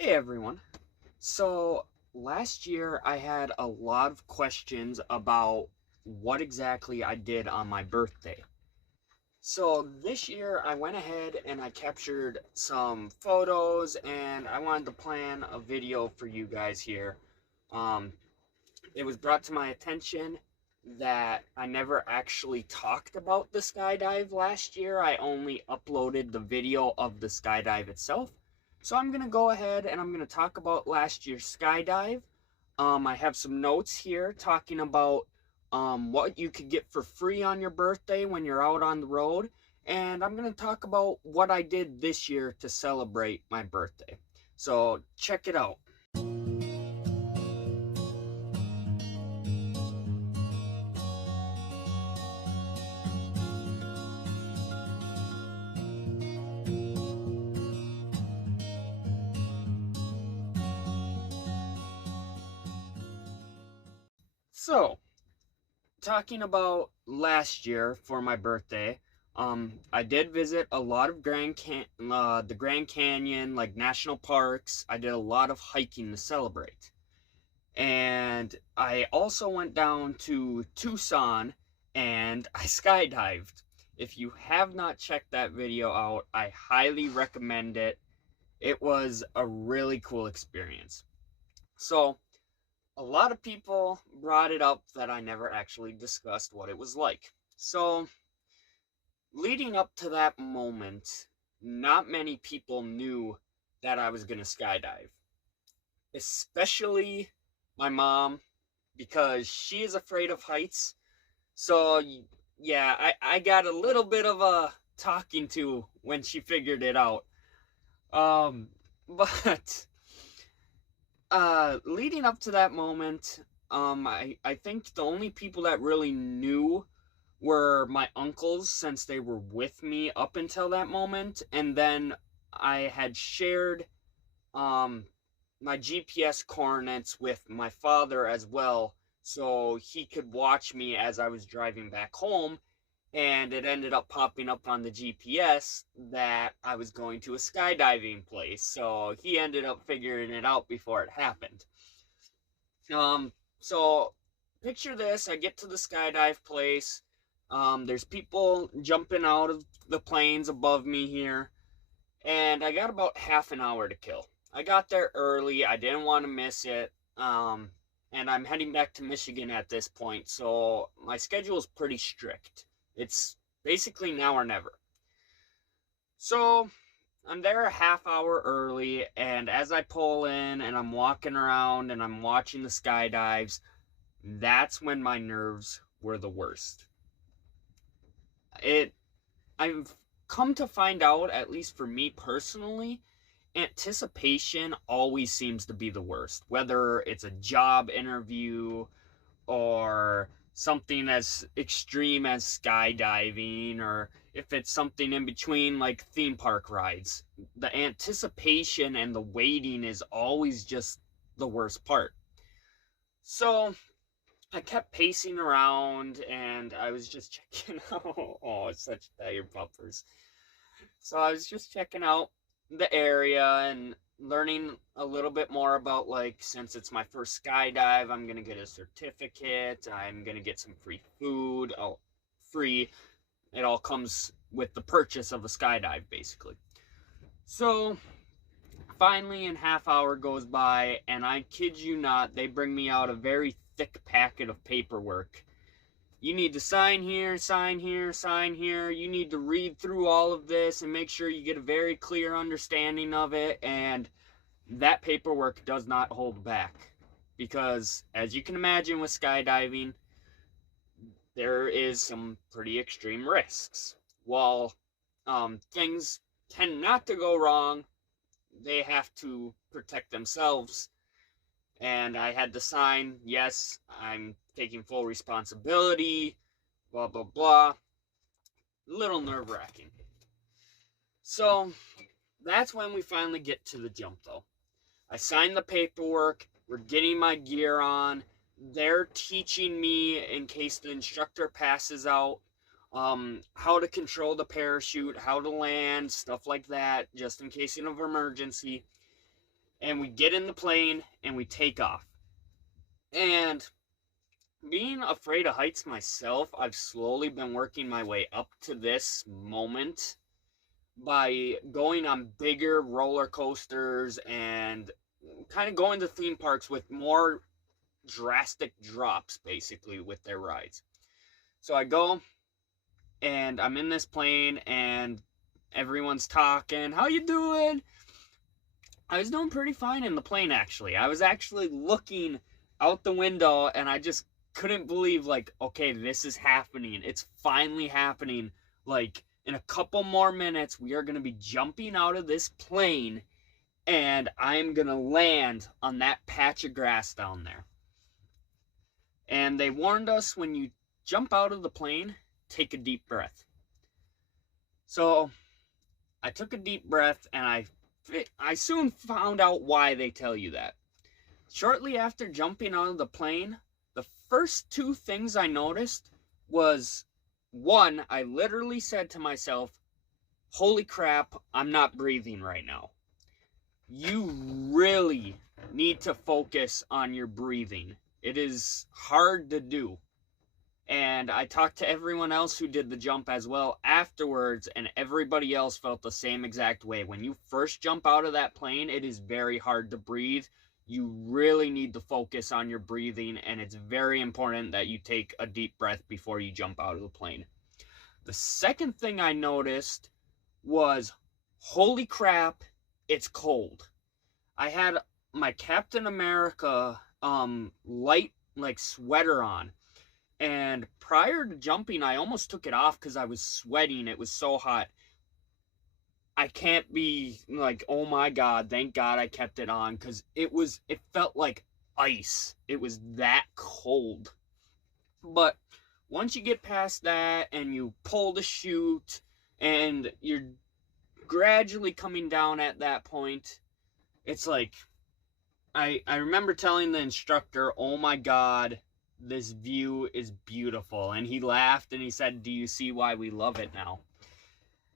Hey everyone. So last year I had a lot of questions about what exactly I did on my birthday. So this year I went ahead and I captured some photos and I wanted to plan a video for you guys here. Um, it was brought to my attention that I never actually talked about the skydive last year. I only uploaded the video of the skydive itself. So I'm going to go ahead and I'm going to talk about last year's skydive. I have some notes here talking about what you could get for free on your birthday when you're out on the road. And I'm going to talk about what I did this year to celebrate my birthday. So check it out. So, talking about last year for my birthday, I did visit a lot of the Grand Canyon, like national parks. I did a lot of hiking to celebrate. And I also went down to Tucson and I skydived. If you have not checked that video out, I highly recommend it. It was a really cool experience. So, a lot of people brought it up that I never actually discussed what it was like. So, leading up to that moment, not many people knew that I was going to skydive, especially my mom, because she is afraid of heights. So, yeah, I got a little bit of a talking to when she figured it out. Um, but leading up to that moment, I think the only people that really knew were my uncles, since they were with me up until that moment. And then I had shared um my GPS coordinates with my father as well, so he could watch me as I was driving back home. And it ended up popping up on the GPS that I was going to a skydiving place. So he ended up figuring it out before it happened. So picture this, I get to the skydive place. There's people jumping out of the planes above me here, and I got about half an hour to kill. I got there early, I didn't want to miss it. And I'm heading back to Michigan at this point, so my schedule is pretty strict. It's basically now or never. So I'm there a half hour early, and as I pull in and I'm walking around and I'm watching the skydives, that's when my nerves were the worst. It I've come to find out, at least for me personally, anticipation always seems to be the worst. Whether it's a job interview or something as extreme as skydiving, or if it's something in between like theme park rides, the anticipation and the waiting is always just the worst part. So I kept pacing around and I was just checking out. Oh, it's such tired bumpers. So I was just checking out the area and learning a little bit more about, like, since it's my first skydive, I'm gonna get a certificate, I'm gonna get some free food. Oh, free. It all comes with the purchase of a skydive, basically. So finally, an half hour goes by, and I kid you not, they bring me out a very thick packet of paperwork. You need to sign here, sign here, sign here. You need to read through all of this and make sure you get a very clear understanding of it. And that paperwork does not hold back, because as you can imagine with skydiving, there is some pretty extreme risks. While things tend not to go wrong, they have to protect themselves. And I had to sign, yes, I'm taking full responsibility, blah, blah, blah. A little nerve wracking. So that's when we finally get to the jump, though. I signed the paperwork, we're getting my gear on. They're teaching me, in case the instructor passes out, how to control the parachute, how to land, stuff like that, just in case of an emergency. And we get in the plane and we take off. And being afraid of heights myself, I've slowly been working my way up to this moment by going on bigger roller coasters and kind of going to theme parks with more drastic drops, basically, with their rides. So I go and I'm in this plane and everyone's talking, how you doing? I was doing pretty fine in the plane, actually. I was actually looking out the window and I just couldn't believe, like, okay, this is happening. It's finally happening. Like, in a couple more minutes, we are going to be jumping out of this plane and I'm going to land on that patch of grass down there. And they warned us, when you jump out of the plane, take a deep breath. So I took a deep breath and I soon found out why they tell you that. Shortly after jumping out of the plane, the first two things I noticed was, one, I literally said to myself, holy crap, I'm not breathing right now. You really need to focus on your breathing. It is hard to do. And I talked to everyone else who did the jump as well afterwards, and everybody else felt the same exact way. When you first jump out of that plane, it is very hard to breathe. You really need to focus on your breathing, and it's very important that you take a deep breath before you jump out of the plane. The second thing I noticed was, holy crap, it's cold. I had my Captain America light like sweater on, and prior to jumping I almost took it off because I was sweating. It was so hot. I can't be like, oh my god, thank god I kept it on, because it felt like ice. It was that cold. But once you get past that and you pull the chute and you're gradually coming down at that point, it's like, I remember telling the instructor, oh my god, this view is beautiful. And he laughed and he said, do you see why we love it now?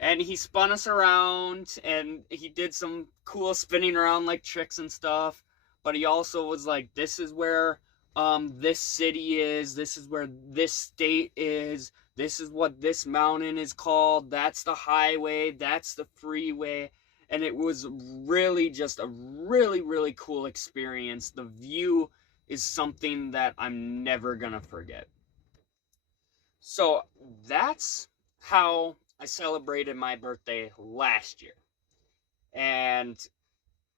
And he spun us around and he did some cool spinning around like tricks and stuff. But he also was like, this is where this city is, this is where this state is, this is what this mountain is called, that's the highway, that's the freeway. And it was really just a really, really cool experience. The view is something that I'm never gonna forget. So that's how I celebrated my birthday last year. And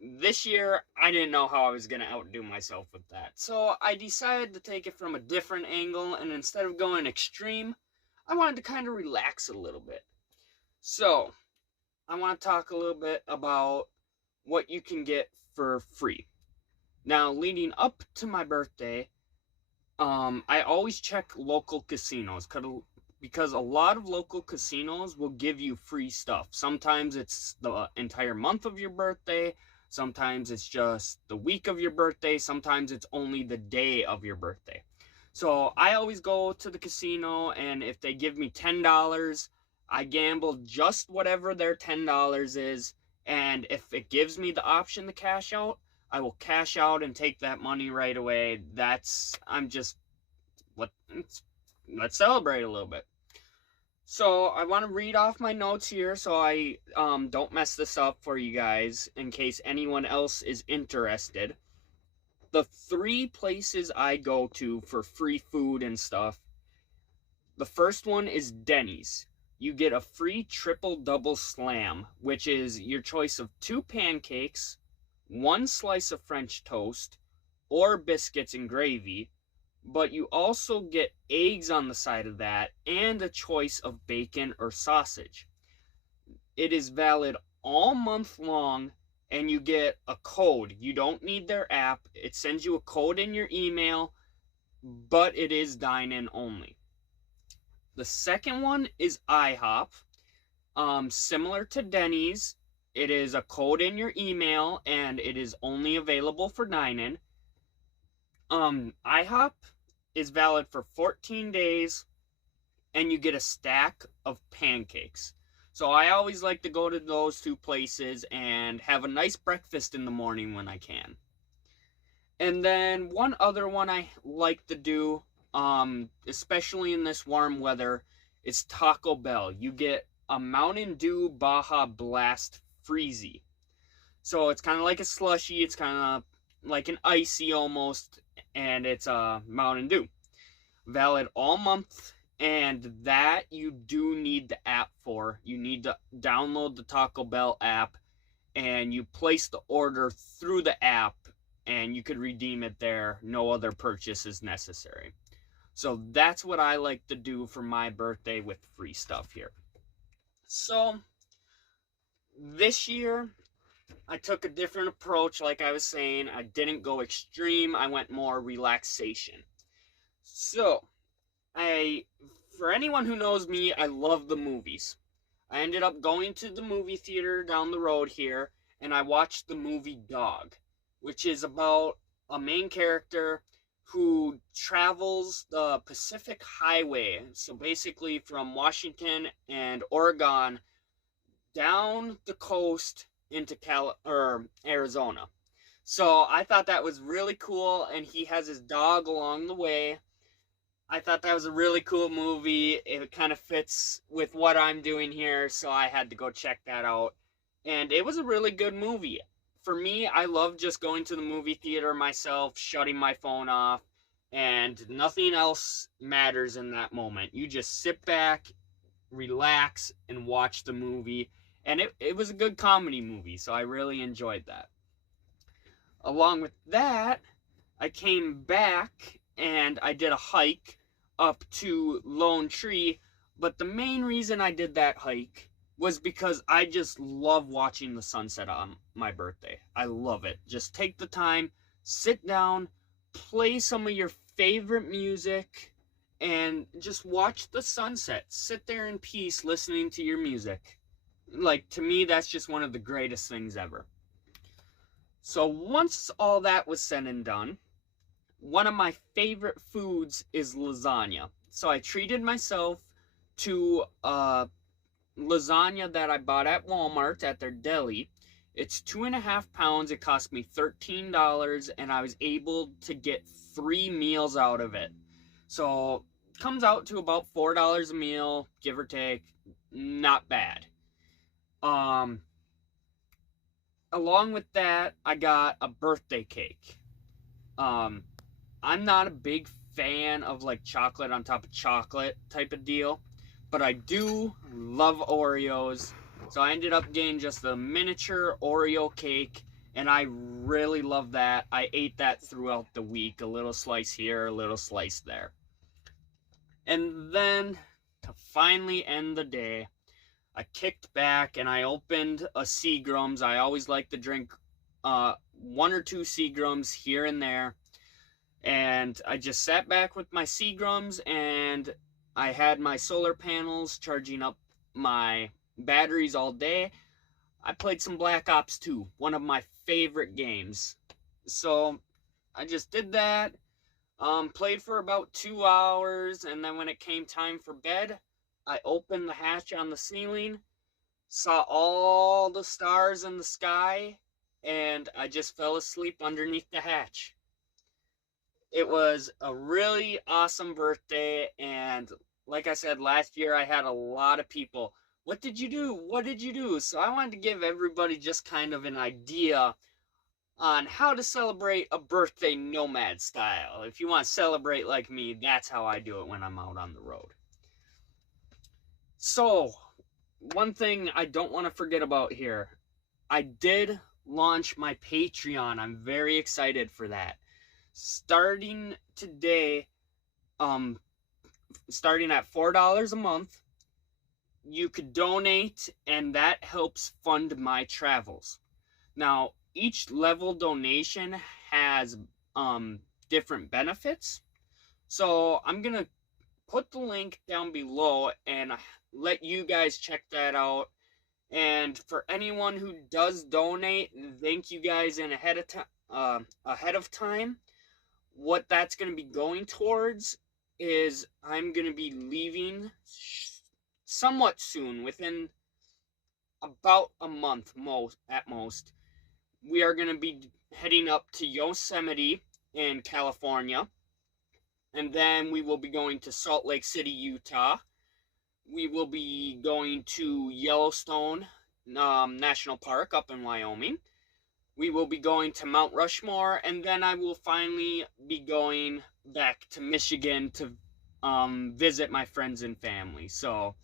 this year, I didn't know how I was going to outdo myself with that. So I decided to take it from a different angle, and instead of going extreme, I wanted to kind of relax a little bit. So I want to talk a little bit about what you can get for free. Now, leading up to my birthday, I always check local casinos because a lot of local casinos will give you free stuff. Sometimes it's the entire month of your birthday. Sometimes it's just the week of your birthday. Sometimes it's only the day of your birthday. So I always go to the casino, and if they give me $10, I gamble just whatever their $10 is. And if it gives me the option to cash out, I will cash out and take that money right away. Let's celebrate a little bit. So I want to read off my notes here so I don't mess this up for you guys in case anyone else is interested. The 3 places I go to for free food and stuff. The first one is Denny's. You get a free triple double slam, which is your choice of 2 pancakes, 1 slice of French toast, or biscuits and gravy. But you also get eggs on the side of that and a choice of bacon or sausage. It is valid all month long, and you get a code. You don't need their app. It sends you a code in your email, but it is dine-in only. The second one is Ihop. Similar to Denny's, it is a code in your email, and it is only available for dine-in. Ihop is valid for 14 days, and you get a stack of pancakes. So I always like to go to those two places and have a nice breakfast in the morning when I can. And then one other one I like to do, especially in this warm weather, is Taco Bell. You get a Mountain Dew Baja Blast Freezy. So it's kind of like a slushy, it's kind of like an icy almost, and it's a Mountain Dew. Valid all month, and that you do need the app for. You need to download the Taco Bell app, and you place the order through the app, and you could redeem it there. No other purchase is necessary. So that's what I like to do for my birthday with free stuff here. So this year, I took a different approach. Like I was saying, I didn't go extreme. I went more relaxation. So, for anyone who knows me, I love the movies. I ended up going to the movie theater down the road here, and I watched the movie Dog, which is about a main character who travels the Pacific Highway. So basically from Washington and Oregon down the coast into Arizona. So I thought that was really cool, and he has his dog along the way. I thought that was a really cool movie. It kind of fits with what I'm doing here, so I had to go check that out. And it was a really good movie. For me, I love just going to the movie theater myself, shutting my phone off, and nothing else matters in that moment. You just sit back, relax, and watch the movie. And it was a good comedy movie, so I really enjoyed that. Along with that, I came back and I did a hike up to Lone Tree, but the main reason I did that hike was because I just love watching the sunset on my birthday. I love it. Just take the time, sit down, play some of your favorite music, and just watch the sunset. Sit there in peace listening to your music. Like, to me, that's just one of the greatest things ever. So once all that was said and done, one of my favorite foods is lasagna. So I treated myself to lasagna that I bought at Walmart at their deli. It's 2.5 pounds. It cost me $13, and I was able to get 3 meals out of it. So it comes out to about $4 a meal, give or take. Not bad. Along with that, I got a birthday cake. I'm not a big fan of like chocolate on top of chocolate type of deal, but I do love Oreos. So I ended up getting just the miniature Oreo cake, and I really love that. I ate that throughout the week, a little slice here, a little slice there. And then to finally end the day, I kicked back and I opened a Seagram's. I always like to drink 1 or 2 Seagram's here and there. And I just sat back with my Seagram's, and I had my solar panels charging up my batteries all day. I played some Black Ops 2, one of my favorite games. So I just did that, played for about 2 hours, and then when it came time for bed, I opened the hatch on the ceiling, saw all the stars in the sky, and I just fell asleep underneath the hatch. It was a really awesome birthday, and like I said, last year I had a lot of people, what did you do? What did you do? So I wanted to give everybody just kind of an idea on how to celebrate a birthday nomad style. If you want to celebrate like me, that's how I do it when I'm out on the road. So, one thing I don't want to forget about here. I did launch my Patreon. I'm very excited for that. Starting today, starting at $4 a month, you could donate, and that helps fund my travels. Now, each level donation has different benefits. So I'm going to put the link down below and let you guys check that out. And for anyone who does donate, thank you guys in ahead of time. What that's going to be going towards is I'm going to be leaving somewhat soon, within about a month at most. We are going to be heading up to Yosemite in California, and then we will be going to Salt Lake City, Utah. We will be going to Yellowstone National Park up in Wyoming. We will be going to Mount Rushmore, and then I will finally be going back to Michigan to visit my friends and family. So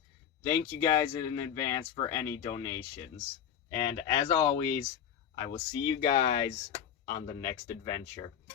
thank you guys in advance for any donations. And as always, I will see you guys on the next adventure.